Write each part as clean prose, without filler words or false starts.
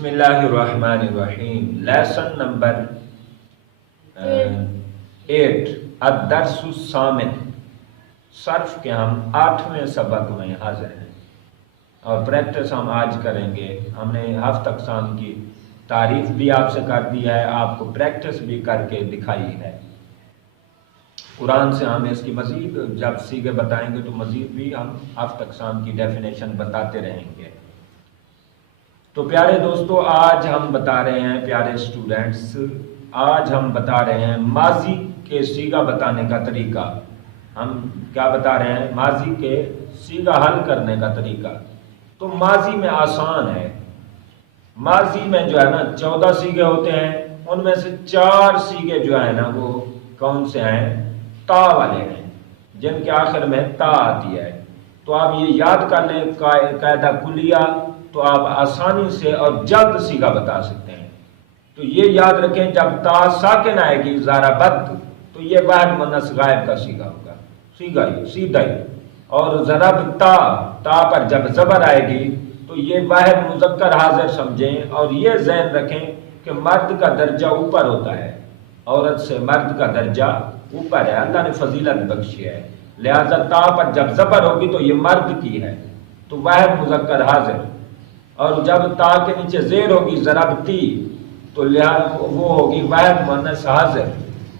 بسم اللہ الرحمن الرحیم، لیسن نمبر 8 الدرس الثامن، صرف کے ہم 8ویں سبق میں حاضر ہیں اور پریکٹس ہم آج کریں گے۔ ہم نے ہفت اقسام کی تعریف بھی آپ سے کر دی ہے، آپ کو پریکٹس بھی کر کے دکھائی ہے۔ قرآن سے ہم اس کی مزید جب سیغے بتائیں گے تو مزید بھی ہم ہفت اقسام کی ڈیفینیشن بتاتے رہیں گے۔ تو پیارے دوستو، آج ہم بتا رہے ہیں، پیارے اسٹوڈنٹس، آج ہم بتا رہے ہیں ماضی کے صیغہ بتانے کا طریقہ۔ ہم کیا بتا رہے ہیں؟ ماضی کے صیغہ حل کرنے کا طریقہ۔ تو ماضی میں آسان ہے۔ ماضی میں جو ہے نا 14 صیغے ہوتے ہیں، ان میں سے 4 صیغے جو ہے نا وہ کون سے ہیں؟ تا والے ہیں، جن کے آخر میں تا آتی ہے۔ تو آپ یہ یاد کر لیں قاعدہ کلیہ، تو آپ آسانی سے اور جلد صیغہ بتا سکتے ہیں۔ تو یہ یاد رکھیں، جب تا ساکن آئے گی ضربت، تو یہ واحد مؤنث غائب کا صیغہ ہوگا، صیغہ ہی سیدھا ہی۔ اور ضربتا، تا پر جب زبر آئے گی تو یہ واحد مذکر حاضر سمجھیں، اور یہ ذہن رکھیں کہ مرد کا درجہ اوپر ہوتا ہے، عورت سے مرد کا درجہ اوپر ہے، اللہ نے فضیلت بخشی ہے، لہذا تا پر جب زبر ہوگی تو یہ مرد کی ہے، تو واحد مذکر حاضر۔ اور جب تا کے نیچے زیر ہوگی ضربتی، تو وہ ہوگی واحد مؤنث حاضر،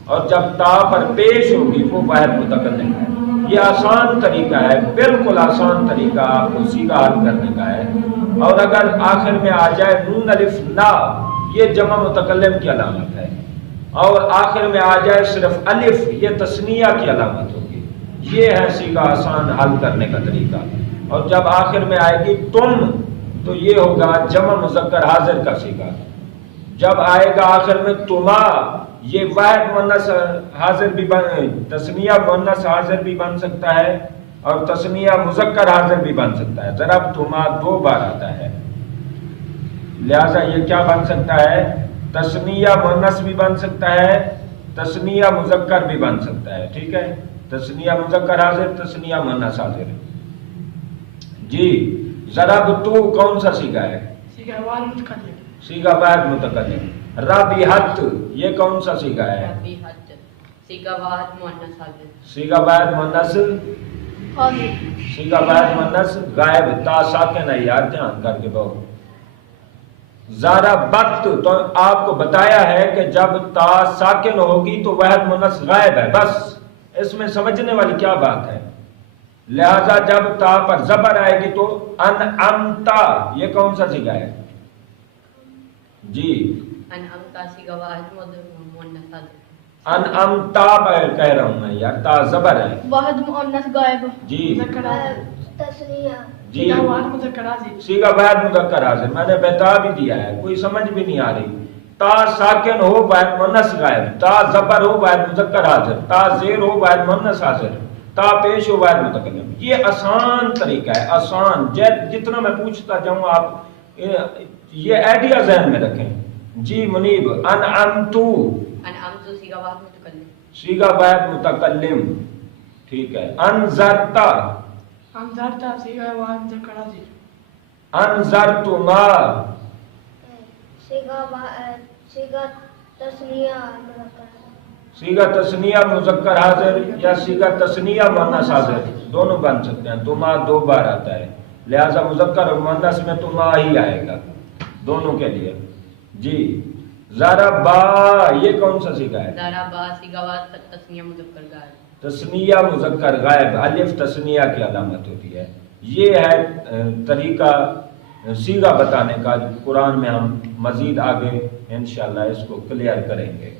اور جب تا پر پیش ہوگی وہ واحد متکلم ہے۔ یہ آسان طریقہ ہے، بالکل آسان طریقہ آپ کو صیغہ حل کرنے کا ہے۔ اور اگر آخر میں آ جائے نون الف نا، یہ جمع متکلم کی علامت ہے، اور آخر میں آ جائے صرف الف، یہ تثنیہ کی علامت ہوگی۔ یہ ہے صیغہ آسان حل کرنے کا طریقہ۔ اور جب آخر میں آئے گی تم، تو یہ ہوگا جمع مذکر حاضر کا صیغہ۔ جب آئے گا آخر میں تما، یہ واحد مؤنث حاضر بھی تثنیہ مؤنث حاضر بھی بن سکتا ہے، اور تثنیہ مذکر حاضر بھی بن سکتا ہے۔ ضرب تما 2 بار آتا ہے، لہذا یہ کیا بن سکتا ہے؟ تثنیہ مؤنث بھی بن سکتا ہے، تثنیہ مذکر بھی بن سکتا ہے، ٹھیک ہے؟ تثنیہ مذکر حاضر، تثنیہ مؤنث حاضر۔ جی، ضرب تو کون سا صیغہ ہے؟ صیغہ واحد متکلم۔ ربیحت، یہ کون سا صیغہ ہے؟ صیغہ واحد مؤنث حاضر۔ صیغہ واحد مؤنث صیغہ واحد مؤنث غائب، تا ساکن ہے یار، دھیان کر کے بہو۔ ضربت، تو آپ کو بتایا ہے کہ جب تا ساکن ہوگی تو واحد مؤنث غائب ہے، بس اس میں سمجھنے والی کیا بات ہے؟ لہذا جب تا پر زبر آئے گی تو انعمتا، یہ کون سا صیغہ ہے؟ جی، انعمتا صیغہ واحد مؤنث حاضر۔ انعمتا کہہ رہا ہوں میں یار، تا زبر ہے، واحد مؤنث غائب۔ جی تثنیہ جی، صیغہ واحد مذکر حاضر، میں نے بتا بھی دیا ہے، کوئی سمجھ بھی نہیں آ رہی۔ تا ساکن ہو واحد مؤنث غائب، تا زبر ہو واحد مذکر حاضر، تا زیر ہو واحد مؤنث حاضر، تا پیش ہو واحد متکلم۔ یہ آسان طریقہ ہے، آسان۔ جتنا میں پوچھتا جاؤں آپ یہ آئیڈیا ذہن میں رکھیں۔ جی منیب، انعمتو، انعمتو صیغہ واحد متکلم۔ صیغہ واحد متکلم، ٹھیک ہے۔ انذرتا، انذرتا صیغہ واحد مذکر حاضر۔ انذرتما، صیغہ تثنیہ مذکر حاضر۔ صیغہ تثنیہ مذکر حاضر یا صیغہ تثنیہ مؤنث حاضر، دونوں بن سکتے ہیں۔ تما 2 بار آتا ہے، لہذا مذکر اور مؤنث میں تما ہی آئے گا دونوں کے لیے۔ جی، ضربا، یہ کون سا صیغہ ہے؟ ضربا صیغہ واحد تثنیہ مذکر غائب۔ تثنیہ مذکر غائب، الف تثنیہ کی علامت ہوتی ہے۔ یہ ہے طریقہ صیغہ بتانے کا۔ قرآن میں ہم مزید آگے انشاءاللہ اس کو کلیئر کریں گے۔